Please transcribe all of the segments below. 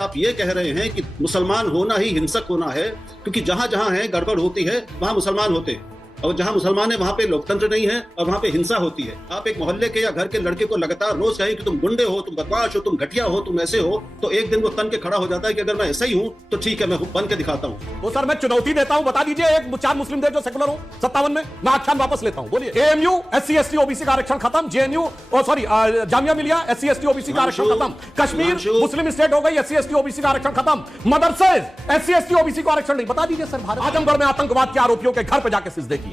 आप ये कह रहे हैं कि मुसलमान होना ही हिंसक होना है, क्योंकि जहां जहां है गड़बड़ होती है वहां मुसलमान होते हैं, और जहां मुसलमान है वहां पे लोकतंत्र नहीं है और वहां पे हिंसा होती है। आप एक मोहल्ले के या घर के लड़के को लगातार रोज कहें कि तुम गुंडे हो, तुम बदमाश हो, तुम घटिया हो, तुम ऐसे हो, तो एक दिन वो तन के खड़ा हो जाता है कि अगर मैं ऐसा ही हूं तो ठीक है, मैं बन के दिखाता हूं। तो सर मैं चुनौती देता हूं, बता दीजिए एक 4 मुस्लिम देश जो सेकुलर हो 57 में, मैं आख्यान वापस लेता हूं। बोलिए। एएमयू SC ST OBC का आरक्षण खत्म, JNU sorry Jamia Millia SC ST OBC का आरक्षण खत्म, कश्मीर मुस्लिम स्टेट हो गई SC ST OBC का आरक्षण खत्म, मदरसे SC ST OBC को आरक्षण नहीं। बता दीजिए सर, भारत आजमगढ़ में आतंकवाद के आरोपियों के घर पर जाकर सिजदे किए।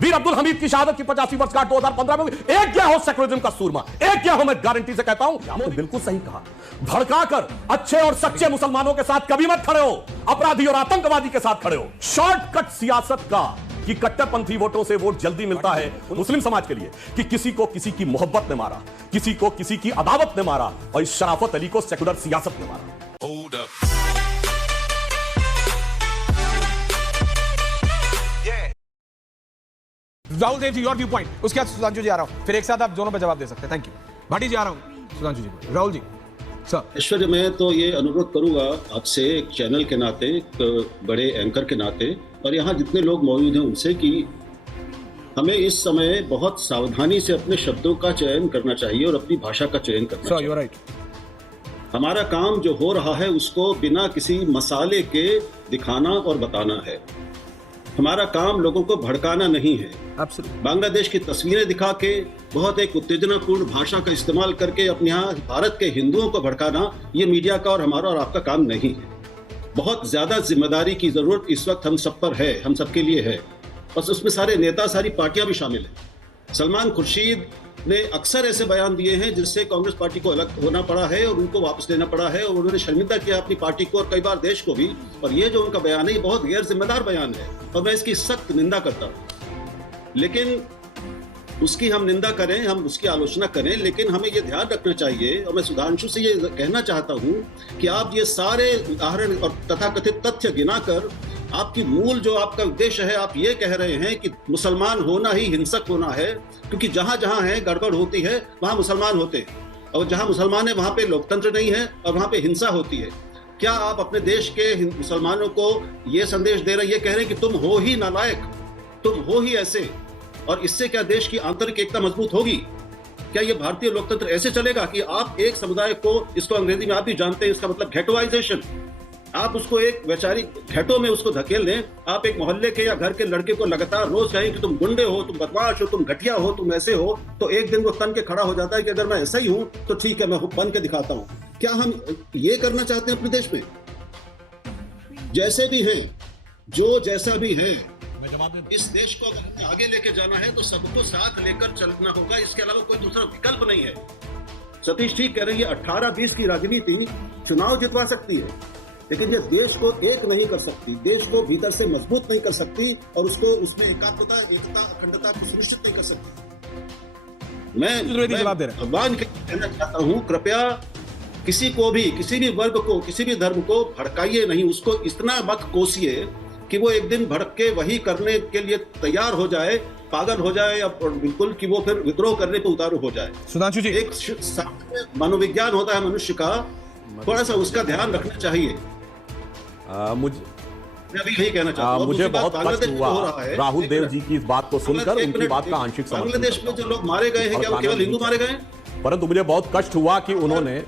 वीर अब्दुल हमीद की शहादत की 50वीं वर्षगांठ 2015 में एक क्या हो सेकुलरिज्म का सूरमा, एक क्या हो, मैं गारंटी से कहता हूं। आपने बिल्कुल सही कहा, भड़काकर अच्छे और सच्चे मुसलमानों के साथ कभी मत खड़े हो, अपराधी और आतंकवादी के साथ खड़े हो। शॉर्टकट सियासत का कि कट्टरपंथी वोटों से वोट जल्दी मिलता है मुस्लिम समाज के लिए, कि किसी को किसी की मोहब्बत ने मारा, किसी को किसी की अदावत ने मारा, और इस शराफत अली को सेकुलर सियासत ने मारा। Rahul Dev ji, your view point, उसके बाद सुधांशु जी आ रहा हूं, फिर एक साथ आप दोनों पे जवाब दे सकते हैं। Thank you. भाटी जी आ रहा हूं, सुधांशु जी, राहुल जी सर। ऐश्वर्य, मैं तो ये अनुरोध करूंगा आपसे एक चैनल के नाते, एक बड़े एंकर के नाते, और यहाँ जितने लोग मौजूद हैं उनसे, कि हमें इस समय बहुत सावधानी से अपने शब्दों का चयन करना चाहिए और अपनी भाषा का चयन करना चाहिए। You are right. हमारा काम जो हो रहा है उसको बिना किसी मसाले के दिखाना और बताना है। हमारा काम लोगों को भड़काना नहीं है। Absolutely. बांग्लादेश की तस्वीरें दिखा के, बहुत एक उत्तेजनापूर्ण भाषा का इस्तेमाल करके अपने यहाँ भारत के हिंदुओं को भड़काना, ये मीडिया का और हमारा और आपका काम नहीं है। बहुत ज्यादा जिम्मेदारी की जरूरत इस वक्त हम सब पर है, हम सबके लिए है। बस उसमें सारे नेता, सारी पार्टियां भी शामिल हैं। सलमान खुर्शीद ने अक्सर ऐसे बयान दिए हैं जिससे कांग्रेस पार्टी को अलग होना पड़ा है और उनको वापस लेना पड़ा है, और उन्होंने शर्मिंदा किया अपनी पार्टी को और कई बार देश को भी। और ये जो उनका बयान है, ये बहुत गैर जिम्मेदार बयान है और मैं इसकी सख्त निंदा करता हूं। लेकिन उसकी हम निंदा करें, हम उसकी आलोचना करें, लेकिन हमें ये ध्यान रखना चाहिए, और मैं सुधांशु से ये कहना चाहता हूं कि आप ये सारे उदाहरण और तथाकथित तथ्य गिनाकर आपकी मूल जो आपका उद्देश्य है, आप ये कह रहे हैं कि मुसलमान होना ही हिंसक होना है, क्योंकि जहां जहां है गड़बड़ होती है वहां मुसलमान होते हैं, और जहां मुसलमान है वहां पे लोकतंत्र नहीं है और वहां पे हिंसा होती है। क्या आप अपने देश के मुसलमानों को ये संदेश दे रहे हैं, ये कह रहे हैं कि तुम हो ही नालायक, तुम हो ही ऐसे, और इससे क्या देश की आंतरिक एकता मजबूत होगी? क्या ये भारतीय लोकतंत्र ऐसे चलेगा कि आप एक समुदाय को, इसको अंग्रेजी में आप भी जानते हैं, इसका मतलब घेटोइजेशन, आप उसको एक वैचारिक घेटो में उसको धकेल दें। आप एक मोहल्ले के या घर के लड़के को लगातार रोज कहें कि तुम गुंडे हो, तुम बदमाश हो, तुम घटिया हो, तुम ऐसे हो, तो एक दिन वो तन के खड़ा हो जाता है कि अगर मैं ऐसा ही हूं तो ठीक है, मैं बन के दिखाता हूं। क्या हम ये करना चाहते हैं अपने देश में? जैसे भी हैं, जो जैसा भी है, इस देश को अगर आगे लेके जाना है तो सबको साथ लेकर चलना होगा, इसके अलावा कोई दूसरा विकल्प नहीं है। सतीश ठीक कह रही है, 18-20 की राजनीति चुनाव जितवा सकती है, लेकिन ये देश को एक नहीं कर सकती, देश को भीतर से मजबूत नहीं कर सकती, और उसको उसमें एकात्मता, एकता, अखंडता को सुनिश्चित नहीं कर सकती। मैं भगवान के कहना चाहता हूं, कृपया किसी को भी, किसी भी वर्ग को, किसी भी धर्म को भड़काइए नहीं, उसको इतना मत कोसिए कि वो एक दिन भड़क के वही करने के लिए तैयार हो जाए, पागल हो जाए, या बिल्कुल कि वो फिर विद्रोह करने पे उतारू हो जाए। सुधांशु जी, एक मनोविज्ञान होता है मनुष्य का, थोड़ा सा उसका ध्यान रखना चाहिए। मैं अभी यही कहना चाहता हूं। मुझे बहुत कष्ट हुआ राहुल देव जी की इस बात को सुनकर, उनकी बात का आंशिक समर्थन। बांग्लादेश में जो लोग मारे गए हैं, क्या वो केवल हिंदू मारे गए? परंतु मुझे बहुत कष्ट हुआ कि उन्होंने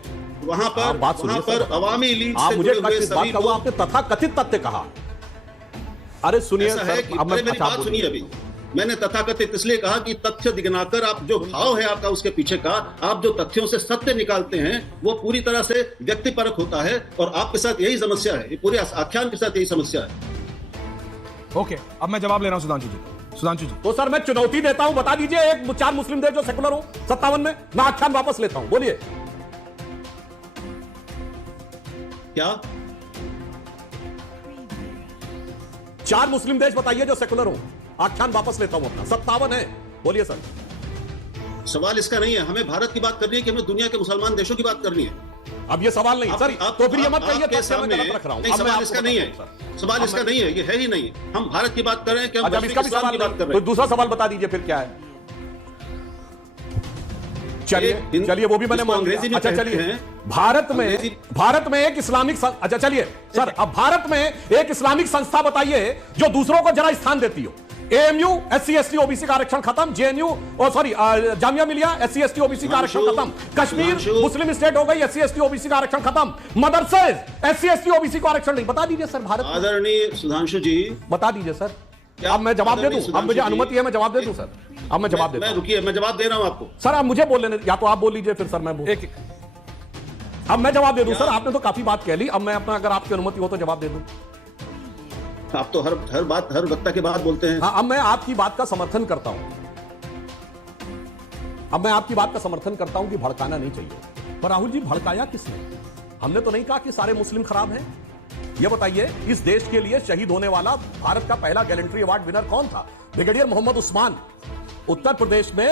वहां पर अवामी लीग से मुझे कष्ट इस बात का हुआ, आपने तथाकथित तथ्य कहा। अरे सुनिए सर, मेरी बात सुनिए। अभी मैंने तथाकथित इसलिए कहा कि तथ्य दिखनाकर, आप जो भाव है आपका उसके पीछे का, आप जो तथ्यों से सत्य निकालते हैं वो पूरी तरह से व्यक्तिपरक होता है, और आपके साथ यही समस्या है, ये पूरे आख्यान के साथ यही समस्या है। ओके, अब मैं जवाब ले रहा हूं सुधांशु जी। सुधांशु जी, तो सर मैं चुनौती देता हूं, बता दीजिए एक 4 मुस्लिम देश जो सेकुलर हो 57 में, मैं आख्यान वापस लेता हूं। बोलिए। क्या 4 मुस्लिम देश बताइए जो सेकुलर हो, आख्यान वापस लेता हूं अपना। 57 है। बोलिए सर। सवाल इसका नहीं है, हमें भारत की बात करनी है कि हमें दुनिया के मुसलमान देशों की बात करनी है। अब ये सवाल नहीं सर, तो फिर ये मत कहिए कि मैं गलत रख रहा हूं। सवाल इसका नहीं है, सवाल इसका नहीं है, ये है ही नहीं। हम भारत की बात कर रहे हैं कि हम इसका भी सवाल की बात कर रहे हैं। तो दूसरा सवाल बता दीजिए फिर क्या है। चलिए चलिए, वो भी मैंने मान लिया। अंग्रेजी में अच्छा कहते चलिए, हैं। भारत में एक इस्लामिक अच्छा चलिए सर, अब भारत में एक इस्लामिक संस्था बताइए जो दूसरों को जरा स्थान देती हो। एएमयू SC ST OBC का आरक्षण खत्म, JNU sorry Jamia Millia SC ST OBC का आरक्षण खत्म, कश्मीर मुस्लिम स्टेट हो गई SC ST OBC का आरक्षण खत्म, मदरसे SC ST OBC को आरक्षण नहीं। बता दीजिए सर, भारत आदरणीय सुधांशु जी, बता दीजिए सर। अब मैं जवाब दे दूं? अब मुझे अनुमति है, मैं जवाब दे दूं सर? अब मैं जवाब देता हूं। रुकिए, मैं जवाब दे रहा हूं आपको सर। आप मुझे बोल लेने, या तो आप बोल लीजिए फिर सर मैं बोल। अब मैं जवाब दे दूं सर? आपने तो काफी बात कह ली, अब मैं अपना, अगर आपकी अनुमति हो तो जवाब दे दूं। आप तो हर बात, हर वक्ता के बाद बोलते हैं। हाँ, अब मैं आपकी बात का समर्थन करता हूं। अब मैं आपकी बात का समर्थन करता हूं कि भड़काना नहीं चाहिए। पर राहुल जी, भड़काया किसने? हमने तो नहीं कहा कि सारे मुस्लिम खराब हैं। यह बताइए, इस देश के लिए शहीद होने वाला भारत का पहला गैलेंट्री अवार्ड विनर कौन था? ब्रिगेडियर मोहम्मद उस्मान। उत्तर प्रदेश में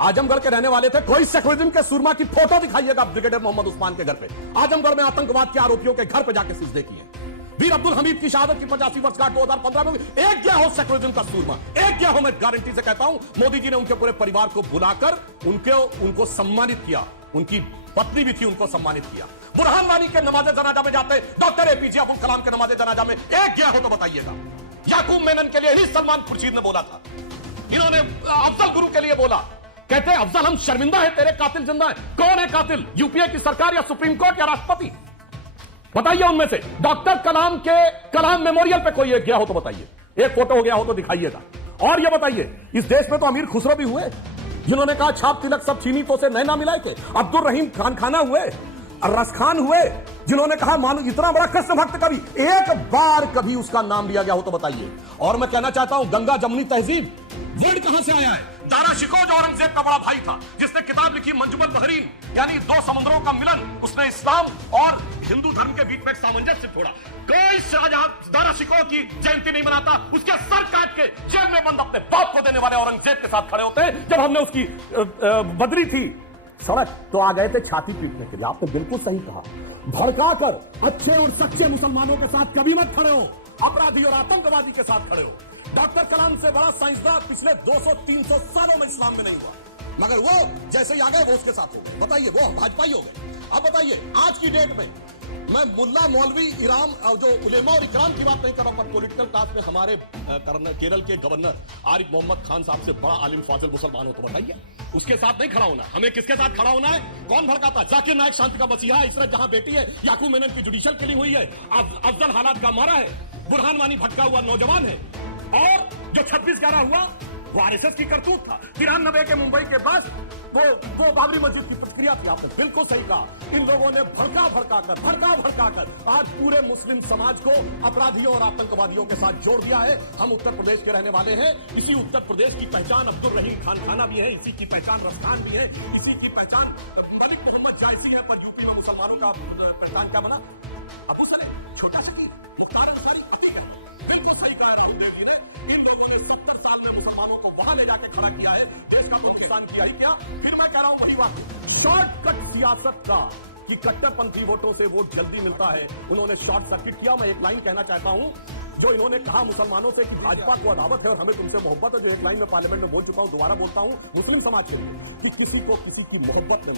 आजमगढ़ के रहने वाले थे। कोई सेक्युलरिज्म के सूरमा की फोटो दिखाइएगा ब्रिगेडियर मोहम्मद उस्मान के घर पे। आजमगढ़ में आतंकवाद के आरोपियों के घर पे जाके सिजदे किए। वीर अब्दुल हमीद की शहादत की 85 वर्षगांठ 2015 में एक क्या हो सेक्युलरिज्म का सूरमा, एक क्या हो। मैं गारंटी से कहता हूं, मोदी जी ने उनके पूरे परिवार को बुलाकर उनको सम्मानित किया। उनकी पत्नी भी थी, उनको सम्मानित किया। बुरहान वानी के नमाज़े जनाजा में जाते, डॉक्टर APJ अब्दुल कलाम के नमाज़े जनाजा में एक गया हो तो बताइएगा। याकूब मेनन के लिए ही सलमान खुर्शीद ने बोला था। इन्होंने अफजल गुरु के लिए बोला, कहते हैं अफजल हम शर्मिंदा है, तेरे कातिल जिंदा है। कौन है कातिल? UPA की सरकार या सुप्रीम कोर्ट या राष्ट्रपति? बताइए उनमें से। डॉक्टर कलाम के कलाम मेमोरियल पे कोई एक गया हो तो बताइए, एक फोटो हो गया हो तो दिखाइएगा। और ये बताइए, इस देश में तो अमीर खुसरो भी हुए, जिन्होंने कहा छाप तिलक सब छीनी तो से नैना मिलाए थे। अब्दुल रहीम खान खाना हुए, रस खान हुए, जिन्होंने कहा मानो इतना बड़ा कृष्ण भक्त, कभी एक बार कभी उसका नाम लिया गया हो तो बताइए। और मैं कहना चाहता हूं, गंगा जमुनी तहजीब वर्ड कहां से आया है? दारा शिकोह जो औरंगजेब का बड़ा भाई था, जिसने किताब लिखी मंजुमल बहरीन, यानी दो समुद्रों का मिलन। उसने इस्लाम और हिंदू धर्म के बीच में एक सामंजस्य छोड़ा। कोई शाहजहां दारा शिकोह की जयंती नहीं मनाता। उसके सर काट के जेल में बंद अपने बाप को देने वाले औरंगजेब के साथ खड़े होते हैं। जब हमने उसकी बदली थी सड़क, तो आ गए थे छाती पीटने के लिए। आपने बिल्कुल सही कहा, भड़काकर अच्छे और सच्चे मुसलमानों के साथ कभी मत खड़े हो, अपराधी और आतंकवादी के साथ खड़े हो। डॉक्टर कलाम से बड़ा साइंसदान पिछले 200-300 सालों में इस्लाम में नहीं हुआ, मगर वो जैसे ही आ गए वो उसके साथ हो गए। बताइए, वो भाजपाई हो गए। अब बताइए, आज की डेट में मैं मुल्ला मौलवी इराम जो उलेमा और इकराम की बात नहीं कर रहा हूं, पर पॉलिटिकल टास्क में हमारे केरल के गवर्नर आरिफ मोहम्मद खान साहब से बड़ा आलिम फाजिल मुसलमान हो तो बताइए, उसके साथ नहीं खड़ा होना। हमें किसके साथ खड़ा होना है? कौन भड़काता? जाकिर नायक शांति का मसीहा, इसरात जहां बेटी है, याकूब मेनन की जुडिशियल किलिंग हुई है, अफजल हालात का मारा है, बुरहान वानी भटका हुआ नौजवान है, और जो 26/11 हुआ वो RSS की करतूत था। 93 के मुंबई के बाद वो बाबरी मस्जिद की प्रतिक्रिया थी। आपने बिल्कुल सही कहा। इन लोगों ने भड़का आज पूरे मुस्लिम समाज को अपराधियों और आतंकवादियों के साथ जोड़ दिया है। हम उत्तर प्रदेश के रहने वाले हैं। इसी उत्तर प्रदेश की पहचान अब्दुल रहीम खान खाना भी है, इसी की पहचान रफ्तान भी है, इसी की पहचान मलिक मोहम्मद जायसी है। पर यूपी में मुसलमानों का पहचान क्या बना? अबू सलीम, छोटा शकील, मुख्तार अंसारी, बिल्कुल सही कहा राहुल देवी ने। इन लोगों ने 70 साल में मुसलमानों को वहां ले जाके खड़ा किया है, देश का मौकेदान किया है क्या? फिर मैं कह रहा हूं वही बात, शॉर्टकट सियासत का, कि कट्टरपंथी वोटों से वोट जल्दी मिलता है, उन्होंने शॉर्ट सर्किट किया। मैं एक लाइन कहना चाहता हूं, जो इन्होंने कहा मुसलमानों से कि भाजपा को अदावत है और हमें तुमसे मोहब्बत है, जो एक लाइन में पार्लियामेंट में बोल चुका हूं, दोबारा बोलता हूं मुस्लिम समाज से कि किसी को किसी की मोहब्बत में